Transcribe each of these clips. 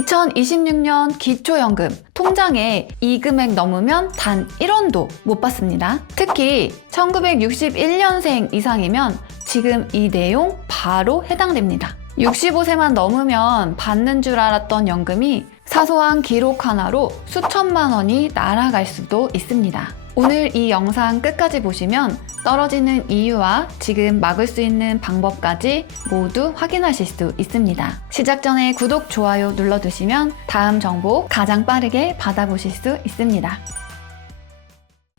2026년 기초연금 통장에 이 금액 넘으면 단 1원도 못 받습니다. 특히 1961년생 이상이면 지금 이 내용 바로 해당됩니다. 65세만 넘으면 받는 줄 알았던 연금이 사소한 기록 하나로 수천만 원이 날아갈 수도 있습니다. 오늘 이 영상 끝까지 보시면 떨어지는 이유와 지금 막을 수 있는 방법까지 모두 확인하실 수 있습니다. 시작 전에 구독, 좋아요 눌러두시면 다음 정보 가장 빠르게 받아보실 수 있습니다.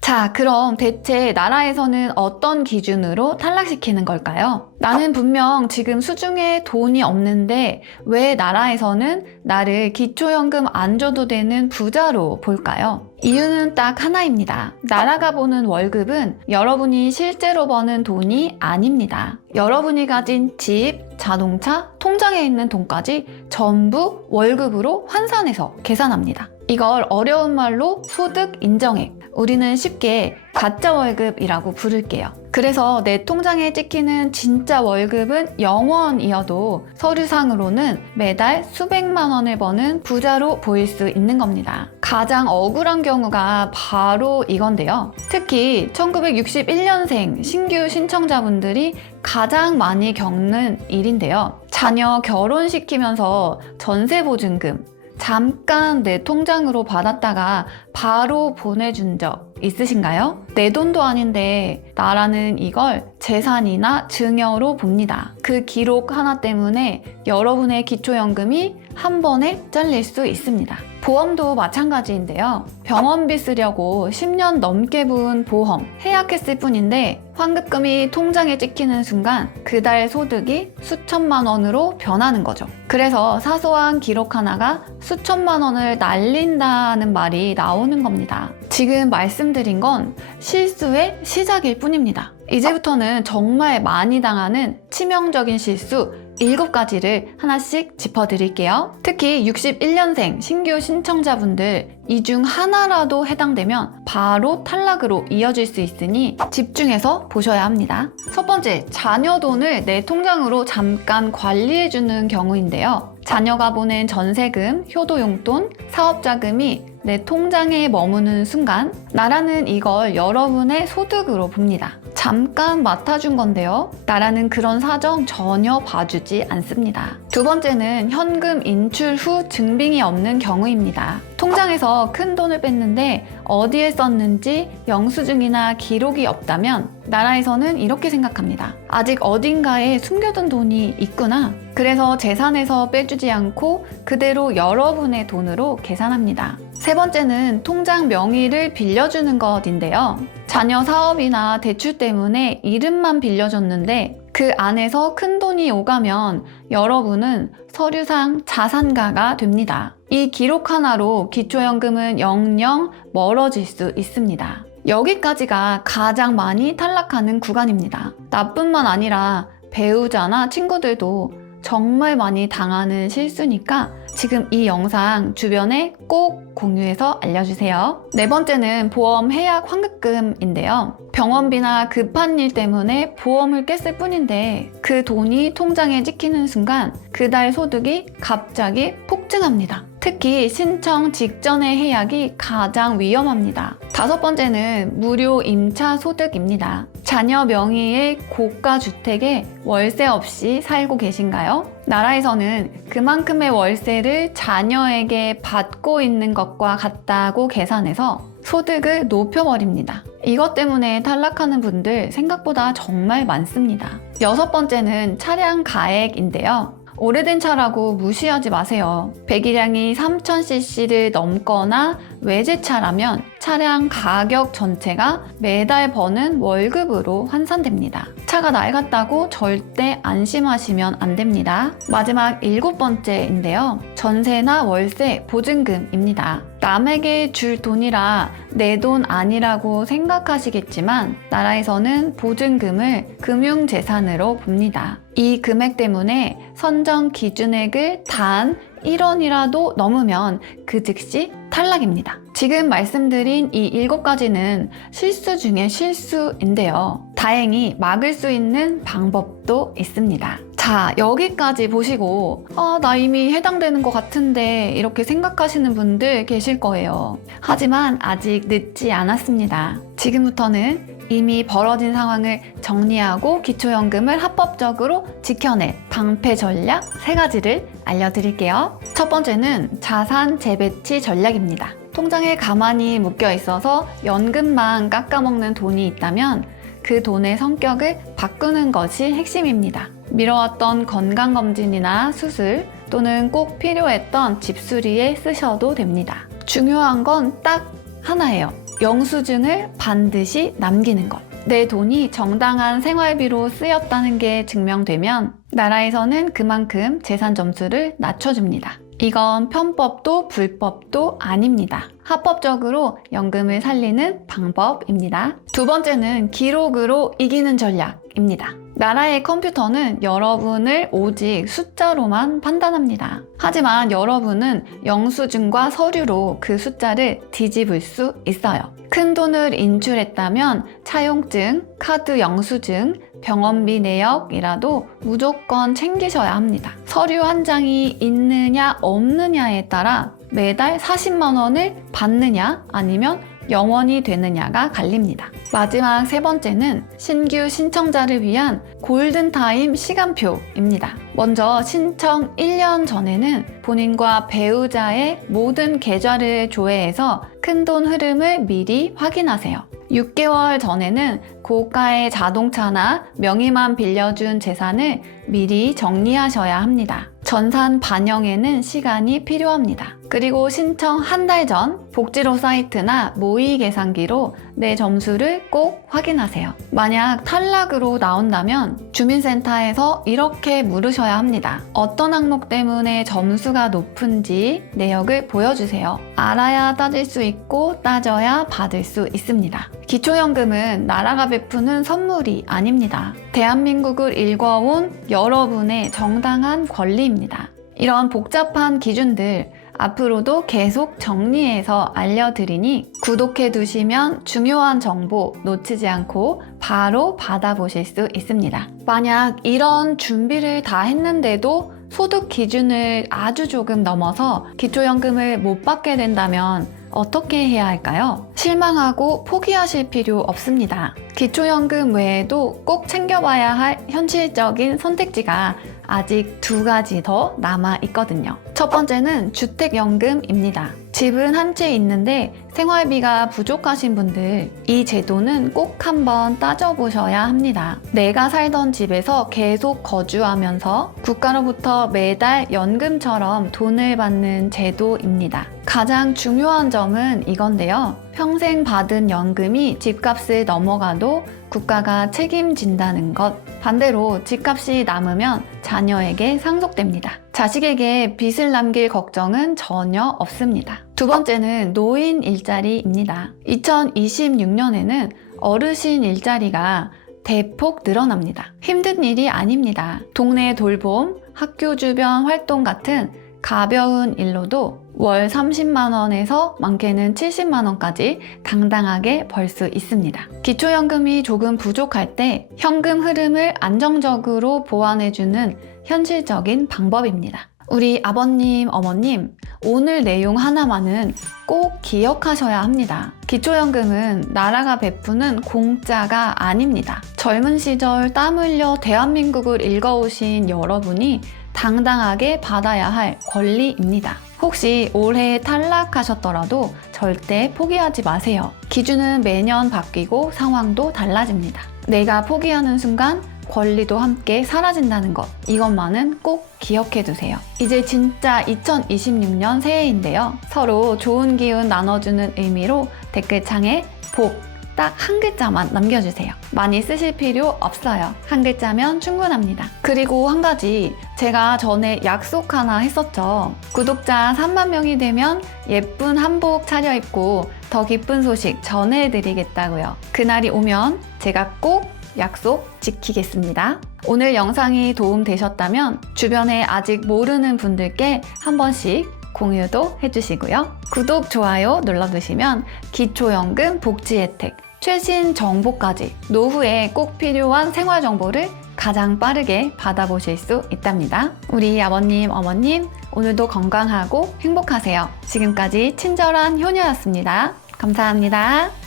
자, 그럼 대체 나라에서는 어떤 기준으로 탈락시키는 걸까요? 나는 분명 지금 수중에 돈이 없는데 왜 나라에서는 나를 기초연금 안 줘도 되는 부자로 볼까요? 이유는 딱 하나입니다. 나라가 보는 월급은 여러분이 실제로 버는 돈이 아닙니다. 여러분이 가진 집, 자동차, 통장에 있는 돈까지 전부 월급으로 환산해서 계산합니다. 이걸 어려운 말로 소득 인정액, 우리는 쉽게 가짜 월급이라고 부를게요. 그래서 내 통장에 찍히는 진짜 월급은 0원이어도 서류상으로는 매달 수백만 원을 버는 부자로 보일 수 있는 겁니다. 가장 억울한 경우가 바로 이건데요. 특히 1961년생 신규 신청자분들이 가장 많이 겪는 일인데요. 자녀 결혼시키면서 전세보증금 잠깐 내 통장으로 받았다가 바로 보내준 적 있으신가요? 내 돈도 아닌데 나라는 이걸 재산이나 증여로 봅니다. 그 기록 하나 때문에 여러분의 기초연금이 한 번에 잘릴 수 있습니다. 보험도 마찬가지인데요. 병원비 쓰려고 10년 넘게 부은 보험 해약했을 뿐인데 환급금이 통장에 찍히는 순간 그달 소득이 수천만 원으로 변하는 거죠. 그래서 사소한 기록 하나가 수천만 원을 날린다는 말이 나오는 겁니다. 지금 말씀드린 건 실수의 시작일 뿐입니다. 이제부터는 정말 많이 당하는 치명적인 실수 7가지를 하나씩 짚어드릴게요. 특히 61년생 신규 신청자분들 이 중 하나라도 해당되면 바로 탈락으로 이어질 수 있으니 집중해서 보셔야 합니다. 첫 번째, 자녀 돈을 내 통장으로 잠깐 관리해주는 경우인데요. 자녀가 보낸 전세금, 효도용돈, 사업자금이 내 통장에 머무는 순간 나라는 이걸 여러분의 소득으로 봅니다. 잠깐 맡아준 건데요. 나라는 그런 사정 전혀 봐주지 않습니다. 두 번째는 현금 인출 후 증빙이 없는 경우입니다. 통장에서 큰 돈을 뺐는데 어디에 썼는지 영수증이나 기록이 없다면 나라에서는 이렇게 생각합니다. 아직 어딘가에 숨겨둔 돈이 있구나. 그래서 재산에서 빼주지 않고 그대로 여러분의 돈으로 계산합니다. 세 번째는 통장 명의를 빌려주는 것인데요. 자녀 사업이나 대출 때문에 이름만 빌려줬는데 그 안에서 큰 돈이 오가면 여러분은 서류상 자산가가 됩니다. 이 기록 하나로 기초연금은 영영 멀어질 수 있습니다. 여기까지가 가장 많이 탈락하는 구간입니다. 나뿐만 아니라 배우자나 친구들도 정말 많이 당하는 실수니까 지금 이 영상 주변에 꼭 공유해서 알려주세요. 네 번째는 보험 해약 환급금인데요. 병원비나 급한 일 때문에 보험을 깼을 뿐인데 그 돈이 통장에 찍히는 순간 그달 소득이 갑자기 폭증합니다. 특히 신청 직전의 해약이 가장 위험합니다. 다섯 번째는 무료 임차 소득입니다. 자녀 명의의 고가 주택에 월세 없이 살고 계신가요? 나라에서는 그만큼의 월세를 자녀에게 받고 있는 것과 같다고 계산해서 소득을 높여버립니다. 이것 때문에 탈락하는 분들 생각보다 정말 많습니다. 여섯 번째는 차량 가액인데요. 오래된 차라고 무시하지 마세요. 배기량이 3000cc를 넘거나 외제차라면 차량 가격 전체가 매달 버는 월급으로 환산됩니다. 차가 낡았다고 절대 안심하시면 안 됩니다. 마지막 7번째인데요. 전세나 월세, 보증금입니다. 남에게 줄 돈이라 내 돈 아니라고 생각하시겠지만 나라에서는 보증금을 금융재산으로 봅니다. 이 금액 때문에 선정 기준액을 단 1원이라도 넘으면 그 즉시 탈락입니다. 지금 말씀드린 이 7가지는 실수 중에 실수인데요. 다행히 막을 수 있는 방법도 있습니다. 자, 여기까지 보시고 나 이미 해당되는 것 같은데 이렇게 생각하시는 분들 계실 거예요. 하지만 아직 늦지 않았습니다. 지금부터는 이미 벌어진 상황을 정리하고 기초연금을 합법적으로 지켜낼 방패 전략 3가지를 알려드릴게요. 첫 번째는 자산 재배치 전략입니다. 통장에 가만히 묶여 있어서 연금만 깎아먹는 돈이 있다면 그 돈의 성격을 바꾸는 것이 핵심입니다. 미뤄왔던 건강검진이나 수술 또는 꼭 필요했던 집수리에 쓰셔도 됩니다. 중요한 건 딱 하나예요. 영수증을 반드시 남기는 것. 내 돈이 정당한 생활비로 쓰였다는 게 증명되면 나라에서는 그만큼 재산 점수를 낮춰줍니다. 이건 편법도 불법도 아닙니다. 합법적으로 연금을 살리는 방법입니다. 두 번째는 기록으로 이기는 전략입니다. 나라의 컴퓨터는 여러분을 오직 숫자로만 판단합니다. 하지만 여러분은 영수증과 서류로 그 숫자를 뒤집을 수 있어요. 큰 돈을 인출했다면 차용증, 카드 영수증, 병원비 내역이라도 무조건 챙기셔야 합니다. 서류 한 장이 있느냐 없느냐에 따라 매달 40만 원을 받느냐 아니면 영원히 되느냐가 갈립니다. 마지막 3번째는 신규 신청자를 위한 골든타임 시간표입니다. 먼저 신청 1년 전에는 본인과 배우자의 모든 계좌를 조회해서 큰돈 흐름을 미리 확인하세요. 6개월 전에는 고가의 자동차나 명의만 빌려준 재산을 미리 정리하셔야 합니다. 전산 반영에는 시간이 필요합니다. 그리고 신청 한 달 전 복지로 사이트나 모의 계산기로 내 점수를 꼭 확인하세요. 만약 탈락으로 나온다면 주민센터에서 이렇게 물으셔야 합니다. 어떤 항목 때문에 점수가 높은지 내역을 보여주세요. 알아야 따질 수 있고 따져야 받을 수 있습니다. 기초연금은 나라가 베푸는 선물이 아닙니다. 대한민국을 일궈온 여러분의 정당한 권리입니다. 이런 복잡한 기준들 앞으로도 계속 정리해서 알려드리니 구독해 두시면 중요한 정보 놓치지 않고 바로 받아보실 수 있습니다. 만약 이런 준비를 다 했는데도 소득 기준을 아주 조금 넘어서 기초연금을 못 받게 된다면 어떻게 해야 할까요? 실망하고 포기하실 필요 없습니다. 기초연금 외에도 꼭 챙겨봐야 할 현실적인 선택지가 아직 2가지 더 남아 있거든요. 첫 번째는 주택연금입니다. 집은 한 채 있는데 생활비가 부족하신 분들, 이 제도는 꼭 한번 따져보셔야 합니다. 내가 살던 집에서 계속 거주하면서 국가로부터 매달 연금처럼 돈을 받는 제도입니다. 가장 중요한 점은 이건데요. 평생 받은 연금이 집값을 넘어가도 국가가 책임진다는 것. 반대로 집값이 남으면 자녀에게 상속됩니다. 자식에게 빚을 남길 걱정은 전혀 없습니다. 두 번째는 노인 일자리입니다. 2026년에는 어르신 일자리가 대폭 늘어납니다. 힘든 일이 아닙니다. 동네 돌봄, 학교 주변 활동 같은 가벼운 일로도 월 30만 원에서 많게는 70만 원까지 당당하게 벌 수 있습니다. 기초연금이 조금 부족할 때 현금 흐름을 안정적으로 보완해주는 현실적인 방법입니다. 우리 아버님, 어머님, 오늘 내용 하나만은 꼭 기억하셔야 합니다. 기초연금은 나라가 베푸는 공짜가 아닙니다. 젊은 시절 땀 흘려 대한민국을 일궈오신 여러분이 당당하게 받아야 할 권리입니다. 혹시 올해 탈락하셨더라도 절대 포기하지 마세요. 기준은 매년 바뀌고 상황도 달라집니다. 내가 포기하는 순간 권리도 함께 사라진다는 것, 이것만은 꼭 기억해 두세요. 이제 진짜 2026년 새해인데요. 서로 좋은 기운 나눠주는 의미로 댓글창에 복, 딱 한 글자만 남겨주세요. 많이 쓰실 필요 없어요. 한 글자면 충분합니다. 그리고 한 가지, 제가 전에 약속 하나 했었죠. 구독자 3만 명이 되면 예쁜 한복 차려입고 더 기쁜 소식 전해드리겠다고요. 그날이 오면 제가 꼭 약속 지키겠습니다. 오늘 영상이 도움되셨다면 주변에 아직 모르는 분들께 한 번씩 공유도 해주시고요. 구독, 좋아요 눌러주시면 기초연금 복지 혜택, 최신 정보까지 노후에 꼭 필요한 생활 정보를 가장 빠르게 받아보실 수 있답니다. 우리 아버님, 어머님, 오늘도 건강하고 행복하세요. 지금까지 친절한 효녀였습니다. 감사합니다.